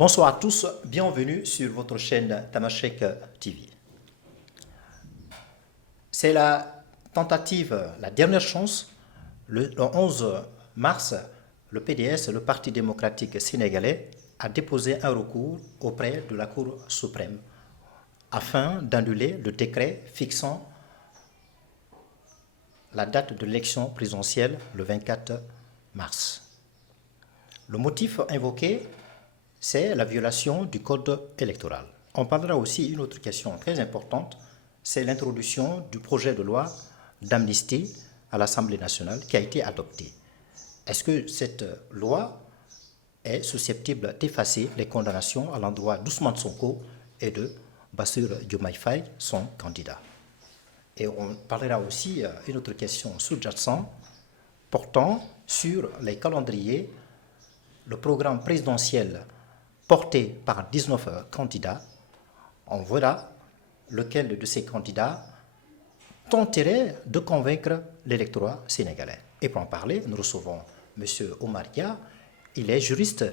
Bonsoir à tous, bienvenue sur votre chaîne Tamashek TV. C'est la tentative, la dernière chance. Le 11 mars, le PDS, le Parti démocratique sénégalais, a déposé un recours auprès de la Cour suprême afin d'annuler le décret fixant la date de l'élection présidentielle le 24 mars. Le motif invoqué, c'est la violation du code électoral. On parlera aussi d'une autre question très importante, c'est l'introduction du projet de loi d'amnistie à l'Assemblée nationale qui a été adopté. Est-ce que cette loi est susceptible d'effacer les condamnations à l'endroit d'Ousmane Sonko et de Bassirou Diomaye Faye, son candidat? Et on parlera aussi d'une autre question sous-jacente portant sur les calendriers, le programme présidentiel porté par 19 candidats. On verra lequel de ces candidats tenterait de convaincre l'électorat sénégalais. Et pour en parler, nous recevons M. Omar Dia. Il est juriste,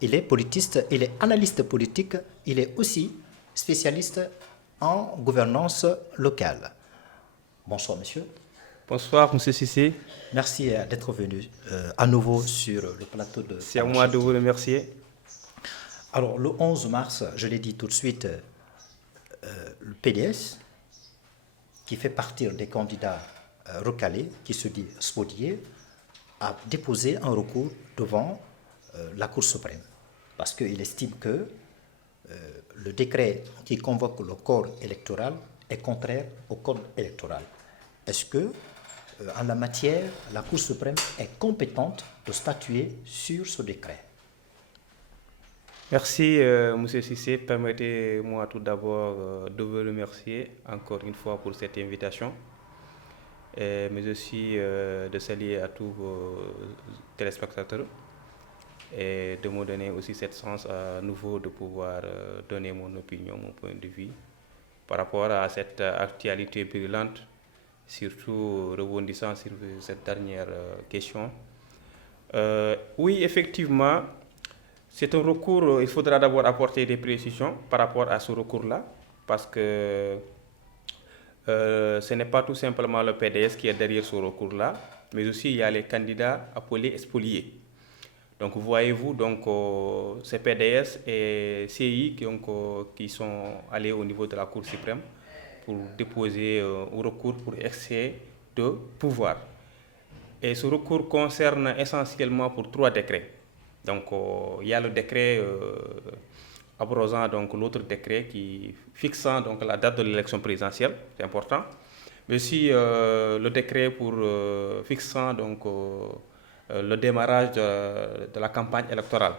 il est politiste, il est analyste politique, il est aussi spécialiste en gouvernance locale. Bonsoir, monsieur. Bonsoir, M. Cissé. Merci d'être venu à nouveau sur le plateau de... C'est à moi de vous remercier. Alors, le 11 mars, je l'ai dit tout de suite, le PDS, qui fait partie des candidats recalés, qui se dit spoliés, a déposé un recours devant la Cour suprême, parce qu'il estime que le décret qui convoque le corps électoral est contraire au code électoral. Est-ce que, en la matière, la Cour suprême est compétente de statuer sur ce décret? Merci, M. Cissé. Permettez-moi tout d'abord de vous remercier encore une fois pour cette invitation, mais aussi de saluer à tous vos téléspectateurs et de me donner aussi cette chance à nouveau de pouvoir donner mon opinion, mon point de vue par rapport à cette actualité brûlante, surtout rebondissant sur cette dernière question. Oui, effectivement, c'est un recours, il faudra d'abord apporter des précisions par rapport à ce recours-là, parce que ce n'est pas tout simplement le PDS qui est derrière ce recours-là, mais aussi il y a les candidats appelés spoliés. Donc voyez-vous, donc, ces PDS et CI qui sont allés au niveau de la Cour suprême pour déposer un recours pour excès de pouvoir. Et ce recours concerne essentiellement pour 3 décrets. Donc il y a le décret abrogant donc l'autre décret qui fixant donc la date de l'élection présidentielle, c'est important, mais aussi le décret pour fixant donc le démarrage de la campagne électorale.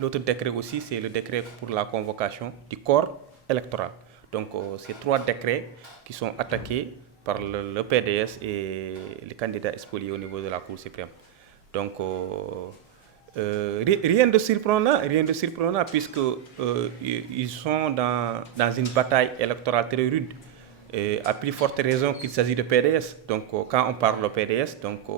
L'autre décret aussi, c'est le décret pour la convocation du corps électoral. Donc ces 3 décrets qui sont attaqués par le PDS et les candidats spoliés au niveau de la Cour suprême. Donc rien de surprenant puisque ils sont dans une bataille électorale très rude. À plus forte raison qu'il s'agit de PDS. Donc quand on parle de PDS, donc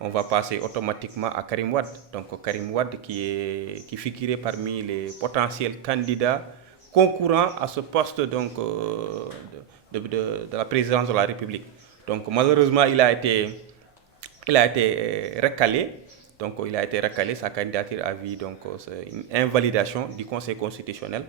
on va passer automatiquement à Karim Wade. Donc Karim Wade qui figurait parmi les potentiels candidats concourant à ce poste donc, de la présidence de la République. Donc malheureusement, il a été recalé. Donc il a été recalé, sa candidature a vu donc une invalidation du Conseil constitutionnel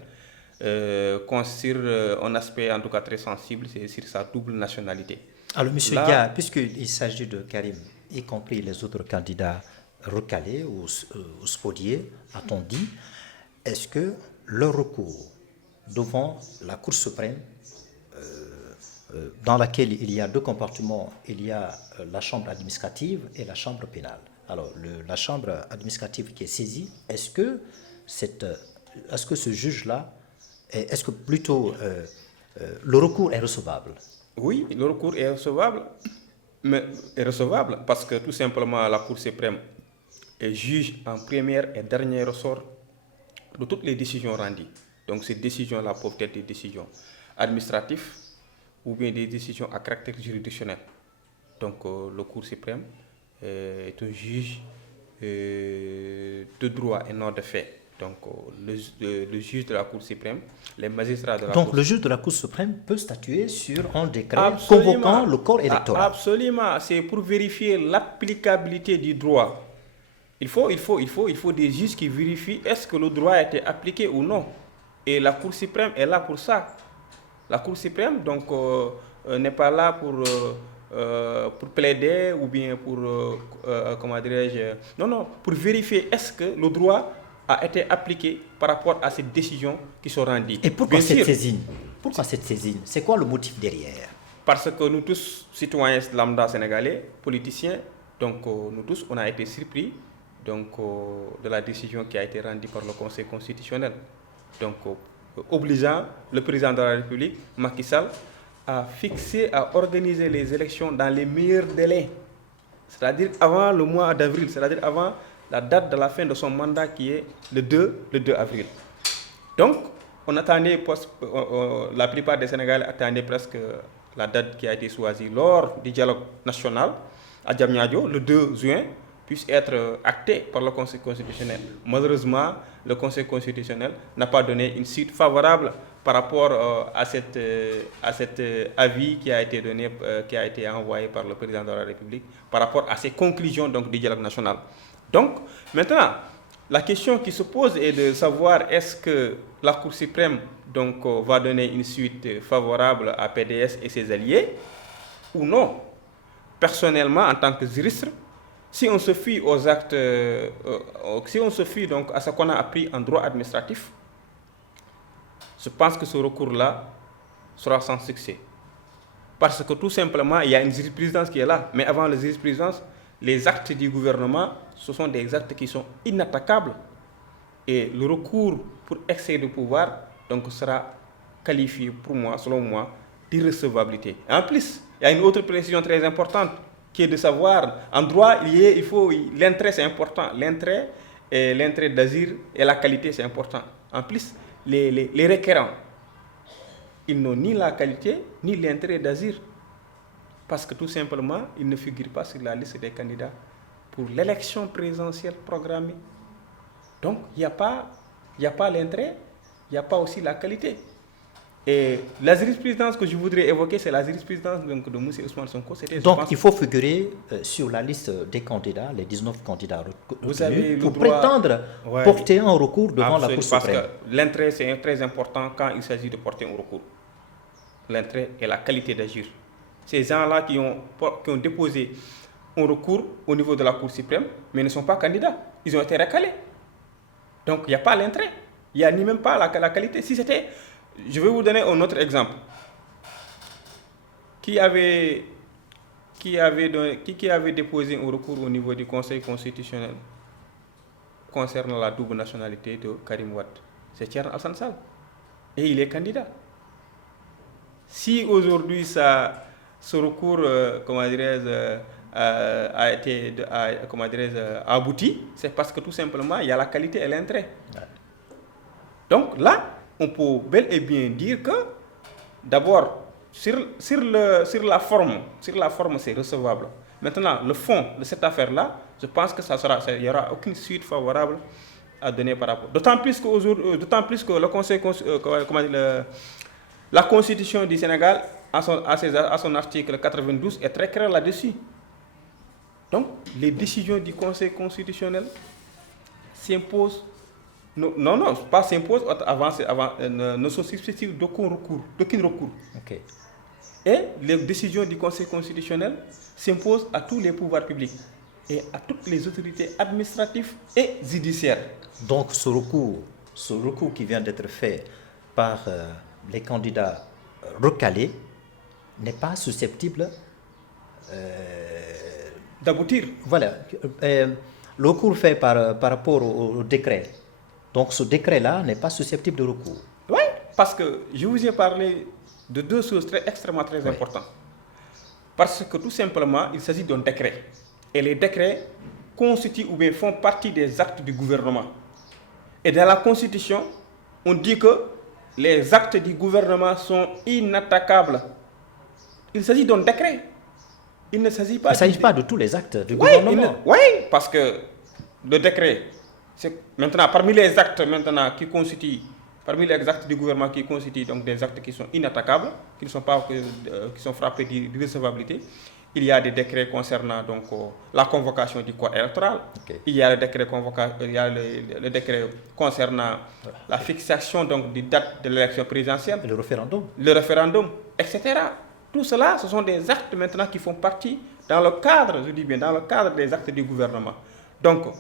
sur un aspect en tout cas très sensible, c'est sur sa double nationalité. Alors M. Dia, puisqu'il s'agit de Karim, y compris les autres candidats recalés ou spoliés, a-t-on dit, est-ce que le recours devant la Cour suprême, dans laquelle il y a 2 compartiments, il y a la chambre administrative et la chambre pénale. Alors, la chambre administrative qui est saisie, est-ce que ce juge-là, est-ce que plutôt le recours est recevable? Oui, le recours est recevable, mais est recevable parce que tout simplement la Cour suprême est juge en première et dernier ressort de toutes les décisions rendues. Donc ces décisions-là peuvent être des décisions administratives ou bien des décisions à caractère juridictionnel. Donc le Cour suprême est un juge de droit et non de fait. Donc, le juge de la Cour suprême, les magistrats de la Donc, Cour le juge de la Cour suprême peut statuer sur un décret Absolument. convoquant le corps électoral. Absolument. C'est pour vérifier l'applicabilité du droit. Il faut des juges qui vérifient est-ce que le droit a été appliqué ou non. Et la Cour suprême est là pour ça. La Cour suprême, donc, n'est pas là pour plaider ou bien pour, comment dirais-je, non, pour vérifier est-ce que le droit a été appliqué par rapport à ces décisions qui sont rendues. Et pourquoi cette saisine? Pourquoi cette saisine? C'est quoi le motif derrière? Parce que nous tous, citoyens lambda sénégalais, politiciens, donc nous tous, on a été surpris donc, de la décision qui a été rendue par le Conseil constitutionnel. Donc, obligeant le président de la République, Macky Sall, à fixer, à organiser les élections dans les meilleurs délais. C'est-à-dire avant le mois d'avril, c'est-à-dire avant la date de la fin de son mandat qui est le 2 avril. Donc, on attendait, la plupart des Sénégalais attendaient presque la date qui a été choisie lors du dialogue national à Diamniadio, le 2 juin, puisse être actée par le Conseil constitutionnel. Malheureusement, le Conseil constitutionnel n'a pas donné une suite favorable par rapport à cet avis qui a été donné, qui a été envoyé par le président de la République par rapport à ces conclusions donc, du dialogue national. Donc, maintenant, la question qui se pose est de savoir est-ce que la Cour suprême donc, va donner une suite favorable à PDS et ses alliés ou non. Personnellement, en tant que juriste, si on se fie aux actes, si on se fie donc à ce qu'on a appris en droit administratif, je pense que ce recours-là sera sans succès. Parce que tout simplement, il y a une jurisprudence qui est là. Mais avant la jurisprudence, les actes du gouvernement, ce sont des actes qui sont inattaquables. Et le recours pour excès de pouvoir donc, sera qualifié pour moi, selon moi, d'irrecevabilité. En plus, il y a une autre précision très importante qui est de savoir, en droit, l'intérêt c'est important. L'intérêt d'agir et la qualité c'est important. En plus, les requérants, ils n'ont ni la qualité ni l'intérêt d'agir. Parce que tout simplement, ils ne figurent pas sur la liste des candidats pour l'élection présidentielle programmée. Donc, il n'y a pas l'intérêt, il n'y a pas aussi la qualité. Et la jurisprudence que je voudrais évoquer, c'est la jurisprudence de M. Ousmane Sonko. Donc, il faut figurer sur la liste des candidats, les 19 candidats retenus, pour prétendre porter un recours devant la Cour suprême. Parce que l'intérêt, c'est très important quand il s'agit de porter un recours. L'intérêt et la qualité d'agir. Ces gens-là qui ont déposé un recours au niveau de la Cour suprême, mais ne sont pas candidats. Ils ont été recalés. Donc, il n'y a pas l'intérêt. Il n'y a ni même pas la qualité. Si c'était... Je vais vous donner un autre exemple. Qui avait déposé un recours au niveau du Conseil constitutionnel concernant la double nationalité de Karim Wade? C'est Thierno Alassane Sall. Et il est candidat. Si aujourd'hui ce recours, a abouti, c'est parce que tout simplement, il y a la qualité et l'intérêt. Donc là, on peut bel et bien dire que, d'abord, sur la forme, c'est recevable. Maintenant, le fond de cette affaire-là, je pense que il n'y aura aucune suite favorable à donner par rapport. D'autant plus que le Conseil, la Constitution du Sénégal, à son article 92, est très claire là-dessus. Donc, les décisions du Conseil constitutionnel s'imposent. Non, pas s'imposent ne sont susceptibles d'aucun recours. Okay. Et les décisions du Conseil constitutionnel s'imposent à tous les pouvoirs publics et à toutes les autorités administratives et judiciaires. Donc, ce recours qui vient d'être fait par les candidats recalés n'est pas susceptible d'aboutir. Voilà. Le recours fait par rapport au décret. Donc ce décret-là n'est pas susceptible de recours. Oui, parce que je vous ai parlé de deux choses extrêmement importantes. Parce que tout simplement, il s'agit d'un décret. Et les décrets constituent ou bien font partie des actes du gouvernement. Et dans la Constitution, on dit que les actes du gouvernement sont inattaquables. Il s'agit d'un décret. Il ne s'agit pas... Il ne s'agit pas de tous les actes du gouvernement. Oui, parce que le décret, c'est maintenant parmi les actes maintenant qui constituent, parmi les actes du gouvernement qui constituent donc des actes qui sont inattaquables, qui ne sont pas, qui sont frappés d'irrecevabilité, il y a des décrets concernant donc la convocation du corps électoral. Okay. Il y a le décret concernant la fixation donc des dates de l'élection présidentielle, le référendum, etc. Tout cela, ce sont des actes maintenant qui font partie dans le cadre, je dis bien, dans le cadre des actes du gouvernement. Donc,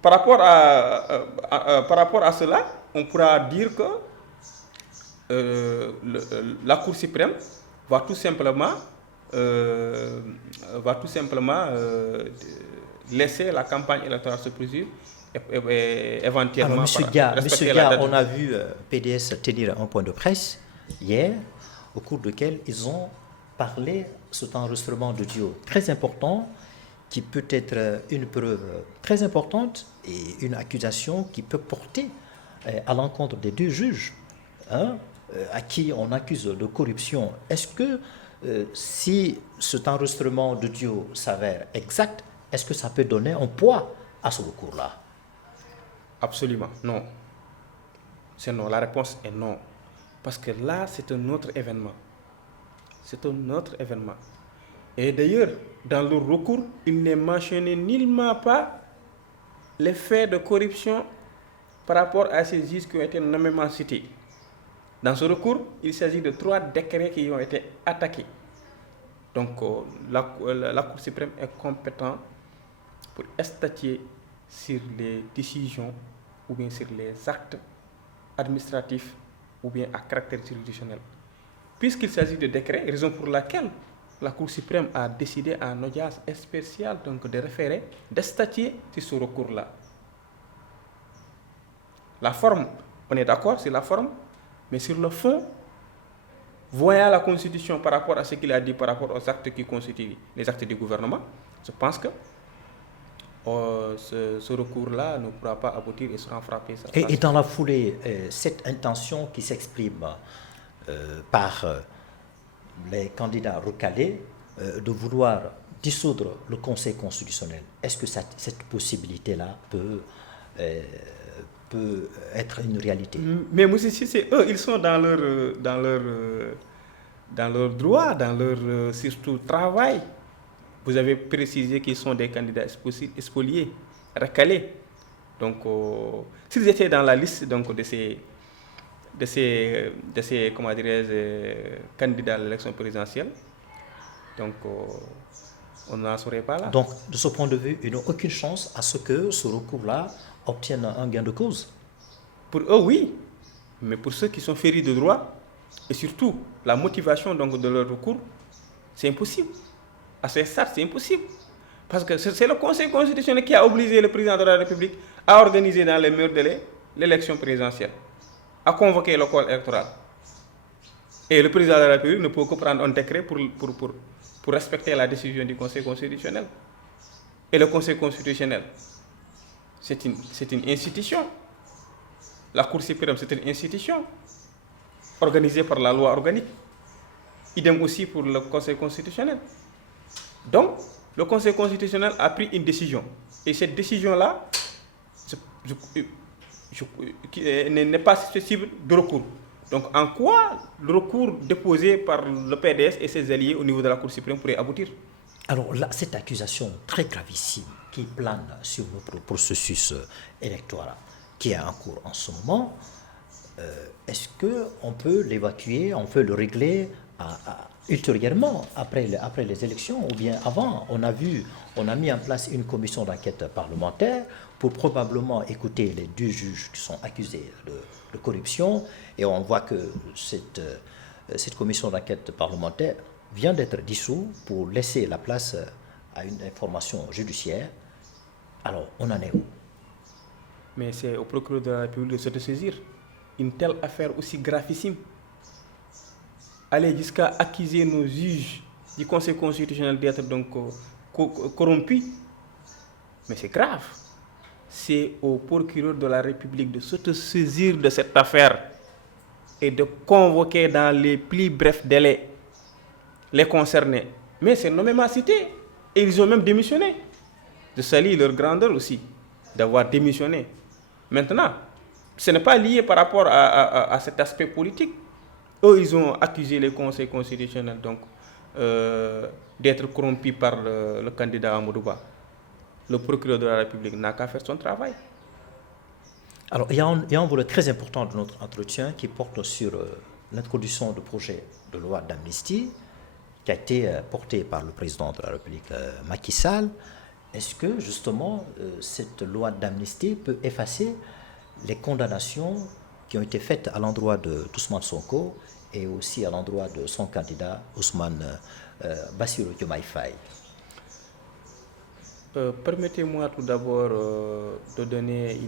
par rapport à cela, on pourra dire que la Cour suprême va tout simplement laisser la campagne électorale se poursuivre et éventuellement. Alors, Monsieur Dia, on a vu PDS tenir un point de presse hier, au cours duquel ils ont parlé de cet enregistrement d'audio très important, qui peut être une preuve très importante et une accusation qui peut porter à l'encontre des deux juges, hein, à qui on accuse de corruption. Est-ce que si cet enregistrement d'audio s'avère exact, est-ce que ça peut donner un poids à ce recours-là? Absolument, non. C'est non. La réponse est non. Parce que là, c'est un autre événement. C'est un autre événement. Et d'ailleurs, dans le recours, il n'est mentionné nullement pas les faits de corruption par rapport à ces juges qui ont été nommément cités. Dans ce recours, il s'agit de 3 décrets qui ont été attaqués. Donc, la Cour suprême est compétente pour statuer sur les décisions ou bien sur les actes administratifs ou bien à caractère juridictionnel. Puisqu'il s'agit de décrets, raison pour laquelle la Cour suprême a décidé en audience spéciale donc de référer, de statuer sur ce recours-là. La forme, on est d'accord sur la forme, mais sur le fond, voyant la Constitution par rapport à ce qu'il a dit par rapport aux actes qui constituent les actes du gouvernement, je pense que ce recours-là ne pourra pas aboutir et sera frappé. Et dans la foulée, cette intention qui s'exprime par les candidats recalés de vouloir dissoudre le Conseil constitutionnel, est-ce que cette possibilité-là peut être une réalité? Mais monsieur, si c'est eux, ils sont dans leur droit, dans leur surtout travail. Vous avez précisé qu'ils sont des candidats spoliés, recalés. Donc, s'ils étaient dans la liste donc, de ces comment dirais-je, candidats à l'élection présidentielle, donc on n'en serait pas là. Donc, de ce point de vue, ils n'ont aucune chance à ce que ce recours-là obtienne un gain de cause? Pour eux, oui. Mais pour ceux qui sont férus de droit, et surtout la motivation donc, de leur recours, c'est impossible. À ce stade, c'est impossible. Parce que c'est le Conseil constitutionnel qui a obligé le président de la République à organiser dans les meilleurs délais l'élection présidentielle, à convoquer le corps électoral. Et le président de la République ne peut que prendre un décret pour respecter la décision du Conseil constitutionnel. Et le Conseil constitutionnel, c'est une institution. La Cour suprême, c'est une institution organisée par la loi organique. Idem aussi pour le Conseil constitutionnel. Donc, le Conseil constitutionnel a pris une décision. Et cette décision-là n'est pas susceptible de recours. Donc, en quoi le recours déposé par le PDS et ses alliés au niveau de la Cour suprême pourrait aboutir? Alors là, cette accusation très gravissime qui plane sur notre processus électoral qui est en cours en ce moment, est-ce qu'on peut l'évacuer, on peut le régler ultérieurement, après les élections, ou bien avant? On a mis en place une commission d'enquête parlementaire pour probablement écouter les 2 juges qui sont accusés de corruption, et on voit que cette commission d'enquête parlementaire vient d'être dissoute pour laisser la place à une information judiciaire. Alors, on en est où? Mais c'est au procureur de la République de se saisir. Une telle affaire aussi gravissime, aller jusqu'à accuser nos juges du Conseil constitutionnel d'être donc corrompus, mais c'est grave. C'est au procureur de la République de se saisir de cette affaire et de convoquer dans les plus brefs délais les concernés. Mais c'est nommément cité et ils ont même démissionné. Je salue leur grandeur aussi d'avoir démissionné. Maintenant, ce n'est pas lié par rapport à cet aspect politique. Eux, ils ont accusé les conseils constitutionnels donc, d'être corrompus par le candidat Amadou Ba. Le procureur de la République n'a qu'à faire son travail. Alors, il y a un volet très important de notre entretien qui porte sur l'introduction du projet de loi d'amnistie qui a été porté par le président de la République, Macky Sall. Est-ce que, justement, cette loi d'amnistie peut effacer les condamnations qui ont été faites à l'endroit d'Ousmane Sonko et aussi à l'endroit de son candidat Ousmane Bassirou Diomaye Faye? Permettez-moi tout d'abord de donner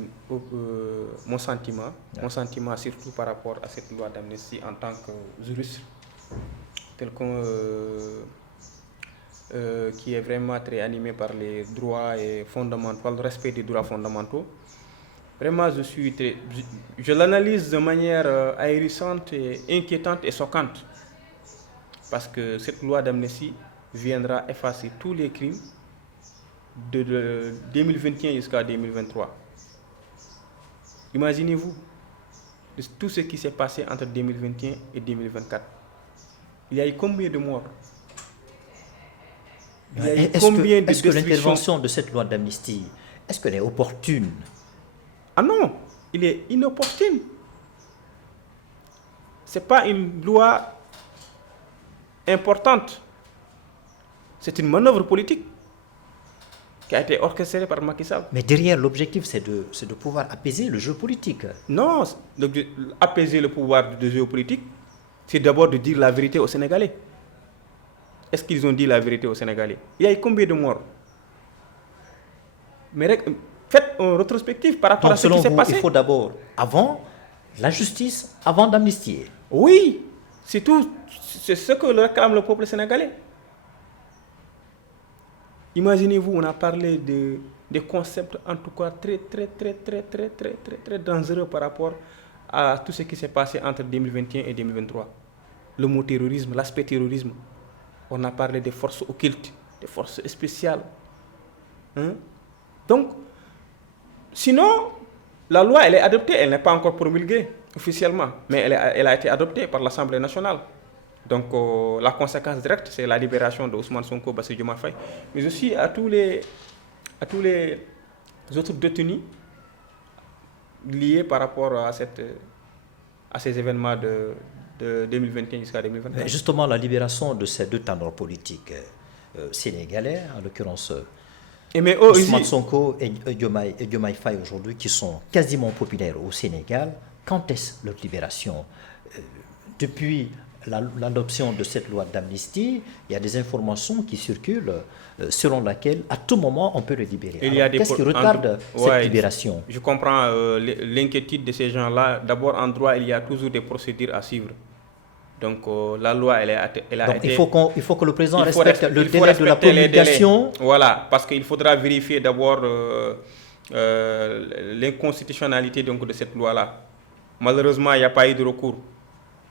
mon sentiment. Mon sentiment surtout par rapport à cette loi d'amnistie en tant que juriste, quelqu'un qui est vraiment très animé par les droits et fondamentaux, par le respect des droits fondamentaux. Vraiment, je l'analyse de manière ahurissante, et inquiétante et choquante. Parce que cette loi d'amnistie viendra effacer tous les crimes de 2021 jusqu'à 2023. Imaginez-vous tout ce qui s'est passé entre 2021 et 2024. Il y a eu combien de morts? Est-ce que l'intervention de cette loi d'amnistie, est-ce qu'elle est opportune? Ah non, il est inopportune. Ce n'est pas une loi importante. C'est une manœuvre politique qui a été orchestrée par Macky Sall. Mais derrière, l'objectif, c'est de pouvoir apaiser le jeu politique. Non, apaiser le pouvoir du jeu politique, c'est d'abord de dire la vérité aux Sénégalais. Est-ce qu'ils ont dit la vérité aux Sénégalais? Il y a eu combien de morts? Mais faites une rétrospective par rapport à ce qui s'est passé. Il faut d'abord, avant la justice, avant d'amnistier. Oui, c'est tout. C'est ce que réclame le peuple sénégalais. Imaginez-vous, on a parlé des concepts en tout cas très dangereux par rapport à tout ce qui s'est passé entre 2021 et 2023. Le mot terrorisme, l'aspect terrorisme. On a parlé des forces occultes, des forces spéciales. Donc, sinon, la loi, elle est adoptée, elle n'est pas encore promulguée officiellement, mais elle a été adoptée par l'Assemblée nationale. Donc, la conséquence directe, c'est la libération de Ousmane Sonko, Bassirou Diomaye Faye, mais aussi à tous les autres détenus liés par rapport à ces événements de 2021 jusqu'à 2024. Justement, la libération de ces deux tenants politiques sénégalais, en l'occurrence Ousmane Sonko et Diomaye Faye aujourd'hui, qui sont quasiment populaires au Sénégal, quand est-ce leur libération? Depuis l'adoption de cette loi d'amnistie, il y a des informations qui circulent selon laquelle à tout moment on peut le libérer. Qu'est-ce qui retarde cette libération? Je comprends l'inquiétude de ces gens-là. D'abord, en droit, il y a toujours des procédures à suivre. Donc la loi, elle a Donc, été... il faut que le président respecte le délai de la promulgation. Voilà, parce qu'il faudra vérifier d'abord l'inconstitutionnalité de cette loi-là. Malheureusement, il n'y a pas eu de recours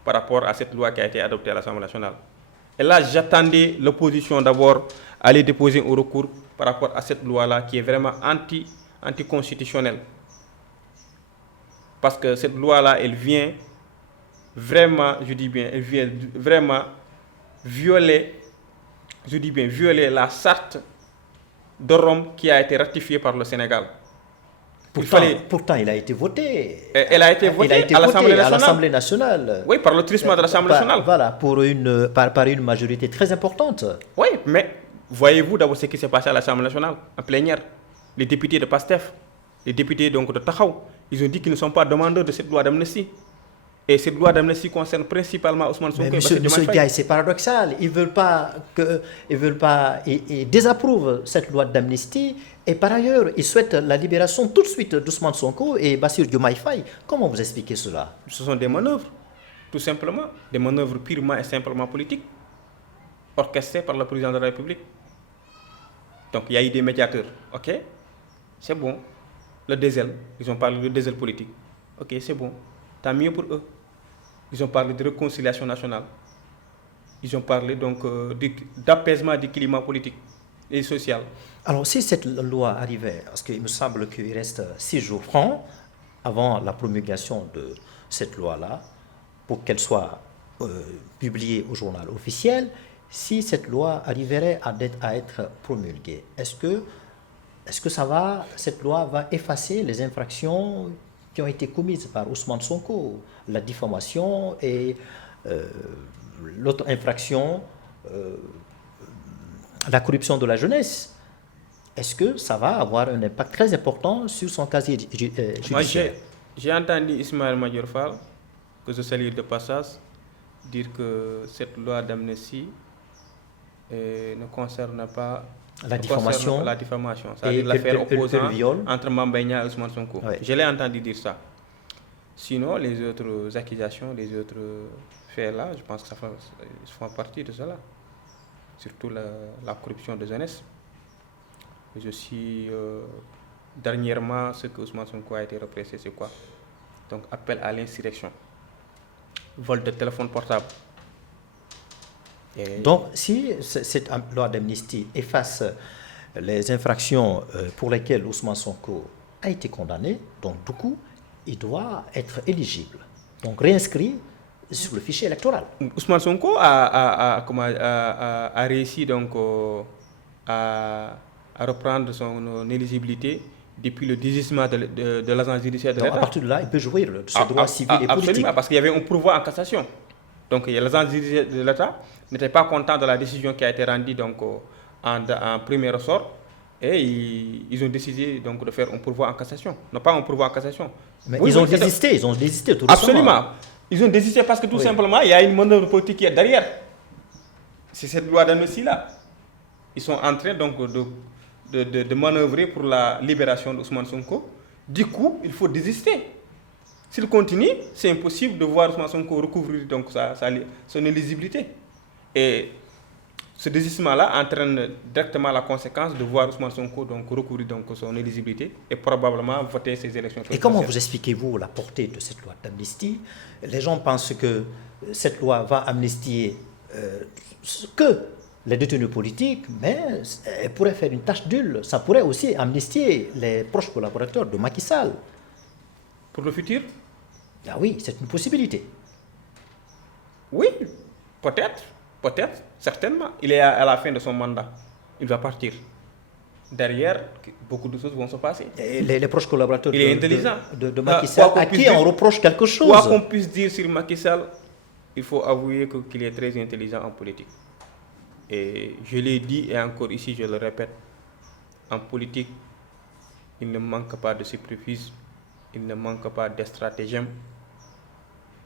par rapport à cette loi qui a été adoptée à l'Assemblée nationale. Et là, j'attendais l'opposition d'abord à aller déposer un recours par rapport à cette loi-là qui est vraiment anticonstitutionnelle. Parce que cette loi-là, elle vient vraiment, je dis bien, elle vient vraiment violer la charte de Rome qui a été ratifiée par le Sénégal. Pourtant, il a été voté. Elle a été votée à l'Assemblée nationale. Oui, par le trisme de l'Assemblée nationale. Voilà, par une majorité très importante. Oui, mais voyez-vous d'abord ce qui s'est passé à l'Assemblée nationale, en plénière. Les députés de PASTEF, les députés donc de Tahaou, ils ont dit qu'ils ne sont pas demandeurs de cette loi d'amnistie. Et cette loi d'amnistie concerne principalement Ousmane Sonko et Bassirou Diomaye Faye. Monsieur Diaye, c'est paradoxal. Ils désapprouvent cette loi d'amnistie et par ailleurs, ils souhaitent la libération tout de suite d'Ousmane Sonko et Bassirou Diomaye Faye. Comment vous expliquez cela? Ce sont des manœuvres, tout simplement, des manœuvres purement et simplement politiques, orchestrées par le président de la République. Donc il y a eu des médiateurs, ok, c'est bon. Le désel, ils ont parlé de désel politique, ok, c'est bon, tant mieux pour eux. Ils ont parlé de réconciliation nationale. Ils ont parlé donc d'apaisement du climat politique. et sociale. Alors, si cette loi arrivait, parce qu'il me semble qu'il reste 6 jours francs avant la promulgation de cette loi-là, pour qu'elle soit publiée au journal officiel, si cette loi arriverait à être promulguée, est-ce que cette loi va effacer les infractions qui ont été commises par Ousmane Sonko, la diffamation et l'autre infraction, la corruption de la jeunesse? Est-ce que ça va avoir un impact très important sur son casier judiciaire? Moi, j'ai entendu Ismaël Madior Fall, que je salue de passage, dire que cette loi d'amnistie ne concerne pas la diffamation, c'est-à-dire l'affaire opposant viol entre Mame Mbaye Niang et Ousmane Sonko. Oui. Je l'ai entendu dire ça. Sinon, les autres accusations, les autres faits là, je pense que ça font partie de cela. Surtout la corruption de jeunesse. Je suis dernièrement, ce que Ousmane Sonko a été repressé, c'est quoi? Donc, appel à l'insurrection, vol de téléphone portable. Donc, si cette loi d'amnistie efface les infractions pour lesquelles Ousmane Sonko a été condamné, donc du coup, il doit être éligible, donc réinscrit sur le fichier électoral. Ousmane Sonko a réussi donc à reprendre son éligibilité depuis le désistement de l'agence judiciaire de l'État. À partir de là, il peut jouir de ses droits civils et politiques. Absolument, parce qu'il y avait un pourvoi en cassation. Donc l'agence judiciaire de l'État n'était pas content de la décision qui a été rendue donc, en premier ressort. Et ils ont décidé donc de faire un pourvoi en cassation. Non pas un pourvoi en cassation. Mais ils ont désisté tout récemment. Absolument. Ils ont désisté parce que tout simplement, il y a une manœuvre politique qui est derrière. C'est cette loi d'amnistie-là. Ils sont en train donc de manœuvrer pour la libération d'Ousmane Sonko. Du coup, il faut désister. S'il continue, c'est impossible de voir Ousmane Sonko recouvrir donc son éligibilité. Et ce désistement-là entraîne directement la conséquence de voir Ousmane Sonko donc recouvrir donc son éligibilité et probablement voter ces élections présidentielles. Et comment vous expliquez-vous la portée de cette loi d'amnistie? Les gens pensent que cette loi va amnistier que les détenus politiques, mais elle pourrait faire une tache d'huile. Ça pourrait aussi amnistier les proches collaborateurs de Macky Sall. Pour le futur? Ah oui, c'est une possibilité. Oui, peut-être, certainement. Il est à la fin de son mandat. Il va partir. Derrière, beaucoup de choses vont se passer. Et les proches collaborateurs de Macky Sall, à qui on reproche quelque chose. Quoi qu'on puisse dire sur Macky Sall, il faut avouer qu'il est très intelligent en politique. Et je l'ai dit et encore ici je le répète, en politique, il ne manque pas de subterfuge, il ne manque pas de stratagème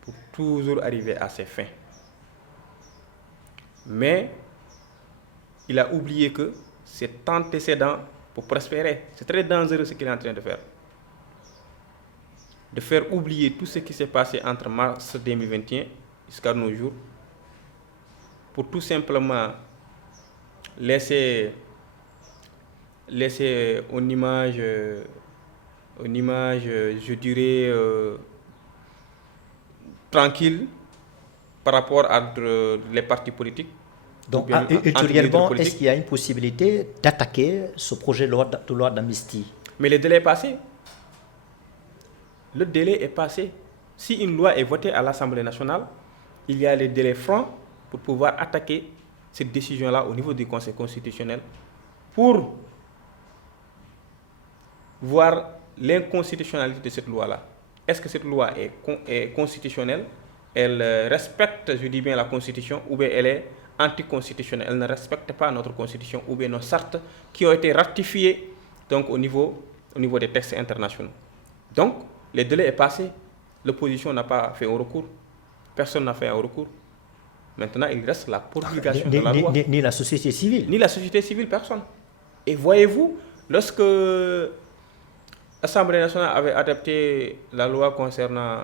pour toujours arriver à ses fins. Mais il a oublié que c'est antécédent pour prospérer. C'est très dangereux ce qu'il est en train de faire. De faire oublier tout ce qui s'est passé entre mars 2021 jusqu'à nos jours pour tout simplement laisser une image, je dirais, tranquille par rapport à les partis politiques. Donc, ultérieurement, est-ce qu'il y a une possibilité d'attaquer ce projet de loi d'amnistie? Mais le délai est passé. Le délai est passé. Si une loi est votée à l'Assemblée nationale, il y a les délais francs pour pouvoir attaquer cette décision-là au niveau du Conseil constitutionnel pour voir l'inconstitutionnalité de cette loi-là. Est-ce que cette loi est constitutionnelle? Elle respecte, je dis bien, la Constitution, ou bien elle est anticonstitutionnelle? Elle ne respecte pas notre Constitution, ou bien nos chartes qui ont été ratifiées donc, au niveau des textes internationaux. Donc, le délai est passé. L'opposition n'a pas fait un recours. Personne n'a fait un recours. Maintenant, il reste la promulgation de la loi. Ni la société civile. Ni la société civile, personne. Et voyez-vous, lorsque l'Assemblée nationale avait adopté la loi concernant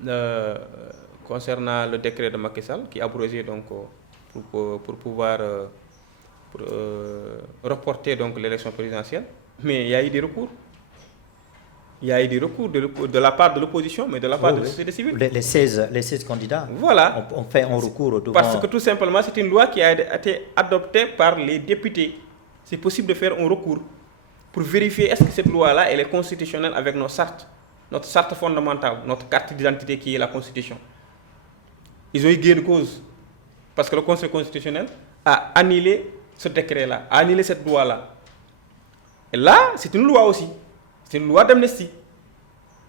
le décret de Macky Sall, qui abrogeait donc pour pouvoir reporter donc l'élection présidentielle, mais il y a eu des recours. Il y a eu des recours de la part de l'opposition, mais de la part de la société civile. Les 16 candidats voilà. ont fait un recours devant... Parce que tout simplement, c'est une loi qui a été adoptée par les députés. C'est possible de faire un recours pour vérifier est-ce que cette loi-là, elle est constitutionnelle avec nos chartes, notre charte fondamentale, notre carte d'identité qui est la Constitution. Ils ont eu gain de cause. Parce que le Conseil constitutionnel a annulé ce décret-là, a annulé cette loi-là. Et là, c'est une loi aussi. C'est une loi d'amnistie.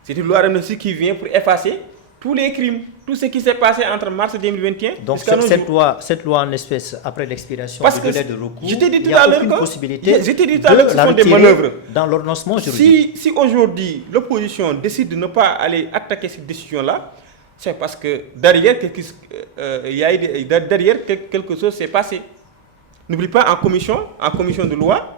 C'est une loi d'amnistie qui vient pour effacer tous les crimes, tout ce qui s'est passé entre mars 2021. Donc cette loi en espèce, après l'expiration du délai de recours, il n'y a aucune possibilité de la retirer dans l'ordonnancement juridique. Si aujourd'hui l'opposition décide de ne pas aller attaquer cette décision-là, c'est parce que derrière quelque chose s'est passé. N'oublie pas, en commission de loi,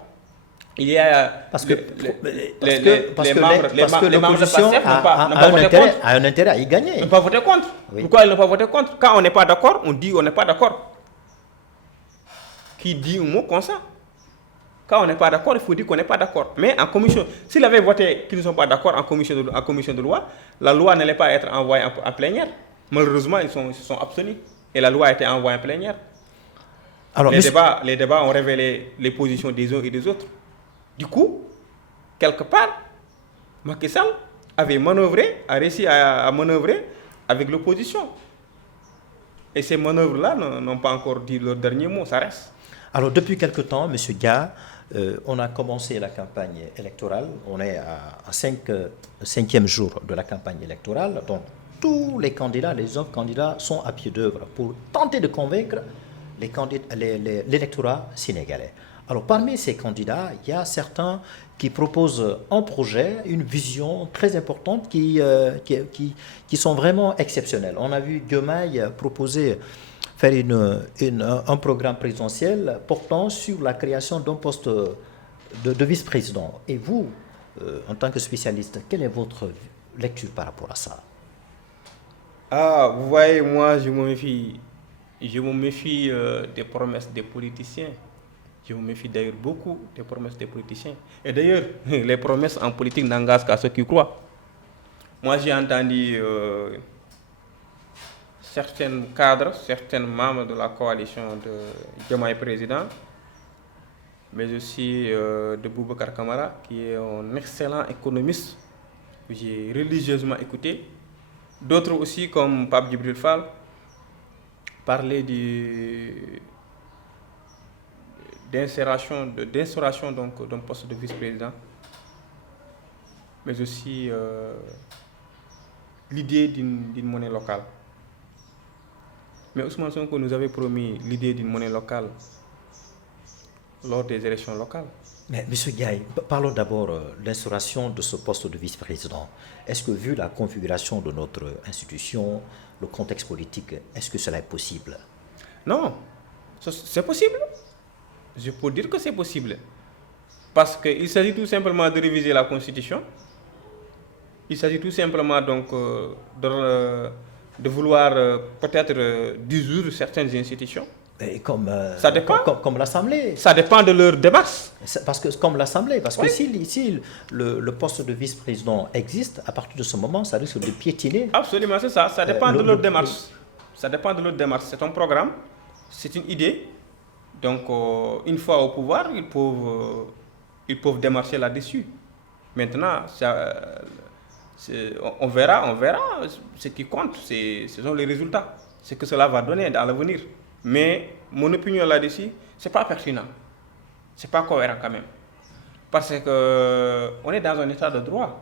il y a les membres de PASTEF a un intérêt à y gagner. Ne pas voter contre. Oui. Pourquoi ils ne pas voter contre? Quand on n'est pas d'accord, on dit on n'est pas d'accord. Qui dit un mot comme ça? Quand on n'est pas d'accord, il faut dire qu'on n'est pas d'accord. Mais en commission, s'ils avaient voté qu'ils ne sont pas d'accord en commission de loi, la loi n'allait pas être envoyée en plénière. Malheureusement, ils se sont abstenus. Et la loi a été envoyée en plénière. Alors, les débats ont révélé les positions des uns et des autres. Du coup, quelque part, Macky Sall a réussi à manœuvrer avec l'opposition. Et ces manœuvres-là n'ont pas encore dit leur dernier mot, ça reste. Alors, depuis quelque temps, M. Dia, on a commencé la campagne électorale. On est à 5e jour de la campagne électorale. Donc, tous les candidats, les autres candidats sont à pied d'œuvre pour tenter de convaincre l'électorat sénégalais. Alors, parmi ces candidats, il y a certains qui proposent un projet, une vision très importante qui sont vraiment exceptionnels. On a vu Diomaye proposer faire un programme présidentiel portant sur la création d'un poste de vice-président. Et vous, en tant que spécialiste, quelle est votre lecture par rapport à ça? Ah, vous voyez, moi, je me méfie des promesses des politiciens. Je me méfie d'ailleurs beaucoup des promesses des politiciens. Et d'ailleurs, les promesses en politique n'engagent qu'à ceux qui croient. Moi, j'ai entendu certains cadres, certains membres de la coalition de Diomaye Président, mais aussi de Boubacar Camara, qui est un excellent économiste que j'ai religieusement écouté. D'autres aussi, comme Pape Djibril Fall, parlaient d'instauration d'un poste de vice-président, mais aussi l'idée d'une monnaie locale. Mais Ousmane Sonko nous avait promis l'idée d'une monnaie locale lors des élections locales. Mais M. Gaye, parlons d'abord de l'instauration de ce poste de vice-président. Est-ce que, vu la configuration de notre institution, le contexte politique, est-ce que cela est possible? Non, c'est possible. Je peux dire que c'est possible. Parce qu'il s'agit tout simplement de réviser la Constitution. Il s'agit tout simplement donc de vouloir peut-être dissoudre certaines institutions. Et comme l'Assemblée. Ça dépend de leur démarche. Parce que si le poste de vice-président existe, à partir de ce moment, ça risque de piétiner. Absolument, c'est ça. Ça dépend de leur démarche. Ça dépend de leur démarche. C'est un programme, c'est une idée. Donc, une fois au pouvoir, ils peuvent démarcher là-dessus. Maintenant, on verra. Ce qui compte, ce sont les résultats. Ce que cela va donner dans l'avenir. Mais mon opinion là-dessus, ce n'est pas pertinent. Ce n'est pas cohérent quand même. Parce qu'on est dans un état de droit.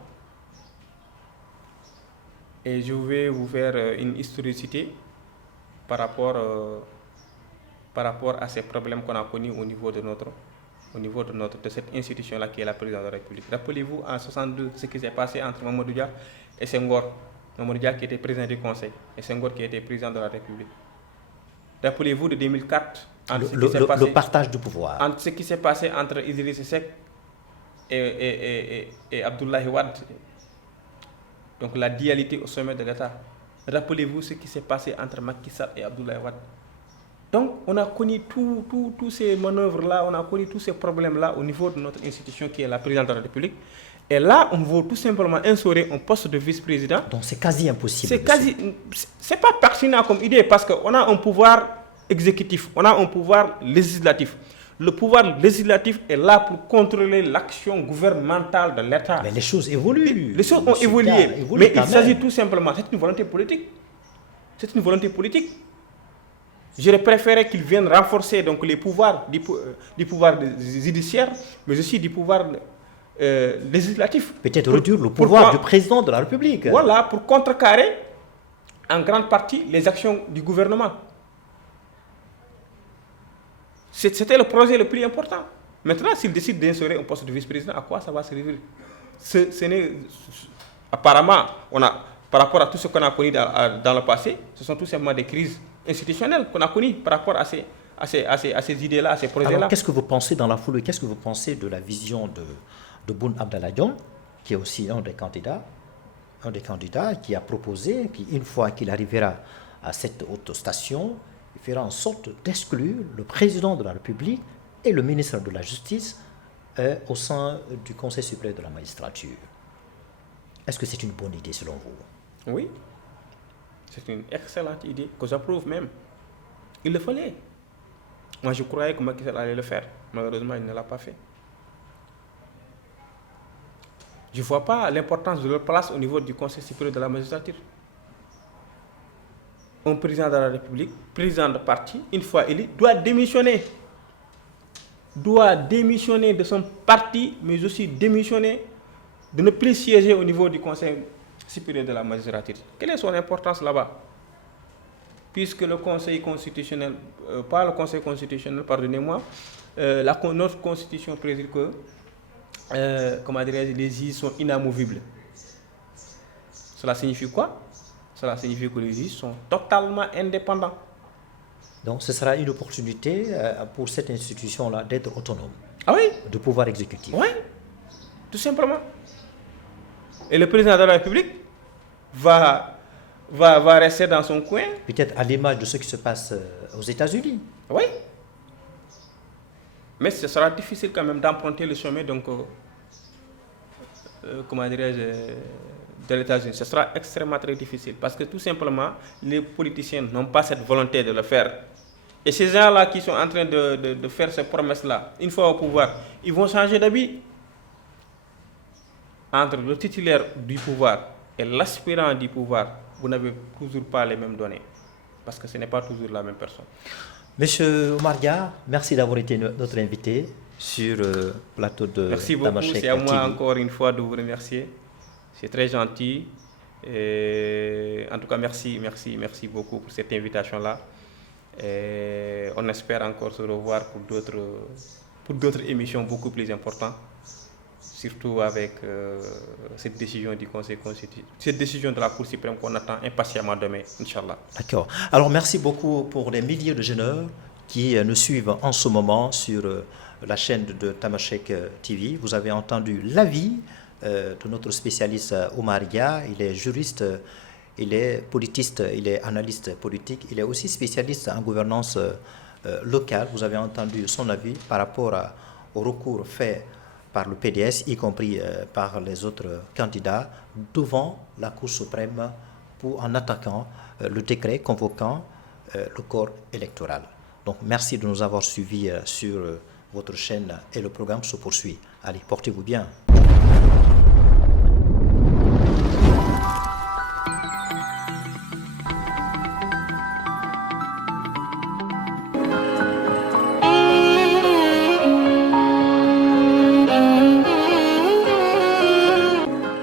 Et je vais vous faire une historicité par rapport à ces problèmes qu'on a connus au niveau de cette institution-là qui est la présidence de la République. Rappelez-vous en 1962 ce qui s'est passé entre Mamadou Dia et Senghor. Mamadou Dia qui était président du Conseil et Senghor qui était président de la République. Rappelez-vous de 2004, le partage du pouvoir. Entre ce qui s'est passé entre Idriss Seck et Abdoulaye Wade. Donc la dualité au sommet de l'État. Rappelez-vous ce qui s'est passé entre Macky Sall et Abdoulaye Wade. Donc, on a connu tous ces manœuvres-là, on a connu tous ces problèmes-là au niveau de notre institution qui est la présidence de la République. Et là, on veut tout simplement instaurer un poste de vice-président. Donc, c'est quasi impossible. C'est pas pertinent comme idée parce qu'on a un pouvoir exécutif, on a un pouvoir législatif. Le pouvoir législatif est là pour contrôler l'action gouvernementale de l'État. Mais les choses évoluent. Les choses ont évolué. Mais il s'agit tout simplement, c'est une volonté politique. C'est une volonté politique. J'aurais préféré qu'ils viennent renforcer donc, les pouvoirs du pouvoir judiciaire, mais aussi du pouvoir législatif. Peut-être réduire le pouvoir du président de la République. Voilà, pour contrecarrer en grande partie les actions du gouvernement. C'était le projet le plus important. Maintenant, s'ils décident d'instaurer un poste de vice-président, à quoi ça va servir? Apparemment, par rapport à tout ce qu'on a connu dans le passé, ce sont tout simplement des crises institutionnelles qu'on a connues par rapport à ces idées-là, à ces projets-là. Alors, qu'est-ce que vous pensez dans la foulée? Qu'est-ce que vous pensez de la vision de Boun Abdallah Dionne, qui est aussi un des candidats qui a proposé qu'une fois qu'il arrivera à cette haute station, il fera en sorte d'exclure le président de la République et le ministre de la Justice au sein du Conseil supérieur de la magistrature. Est-ce que c'est une bonne idée selon vous? Oui, c'est une excellente idée que j'approuve même. Il le fallait. Moi, je croyais que Macky Sall allait le faire. Malheureusement, il ne l'a pas fait. Je ne vois pas l'importance de leur place au niveau du Conseil supérieur de la magistrature. Un président de la République, président de parti, une fois élu, doit démissionner. Doit démissionner de son parti, mais aussi démissionner de ne plus siéger au niveau du Conseil supérieur de la magistrature. Quelle est son importance là-bas? Puisque le Conseil constitutionnel, pas le Conseil constitutionnel, pardonnez-moi, notre Constitution précise que les juges sont inamovibles. Cela signifie quoi? Cela signifie que les juges sont totalement indépendants. Donc ce sera une opportunité pour cette institution-là d'être autonome. Ah oui? De pouvoir exécutif. Oui, tout simplement. Et le président de la République va rester dans son coin. Peut-être à l'image de ce qui se passe aux États-Unis. Oui. Mais ce sera difficile quand même d'emprunter le chemin donc, de l'États-Unis. Ce sera extrêmement très difficile parce que tout simplement, les politiciens n'ont pas cette volonté de le faire. Et ces gens-là qui sont en train de faire ces promesses-là, une fois au pouvoir, ils vont changer d'habit. Entre le titulaire du pouvoir et l'aspirant du pouvoir, vous n'avez toujours pas les mêmes données. Parce que ce n'est pas toujours la même personne. Monsieur Omar Dia, merci d'avoir été notre invité sur le plateau de Merci beaucoup, Tamashek c'est à moi TV. encore une fois de vous remercier. C'est très gentil. Et en tout cas, merci beaucoup pour cette invitation-là. Et on espère encore se revoir pour d'autres émissions beaucoup plus importantes. Surtout avec cette décision du Conseil constitutionnel, cette décision de la Cour suprême qu'on attend impatiemment demain, Inch'Allah. D'accord. Alors merci beaucoup pour les milliers de jeunes qui nous suivent en ce moment sur la chaîne de Tamashek TV. Vous avez entendu l'avis de notre spécialiste Omar Dia. Il est juriste, il est politiste, il est analyste politique, il est aussi spécialiste en gouvernance locale. Vous avez entendu son avis par rapport au recours fait par le PDS, y compris par les autres candidats, devant la Cour suprême en attaquant le décret convoquant le corps électoral. Donc merci de nous avoir suivis sur votre chaîne et le programme se poursuit. Allez, portez-vous bien.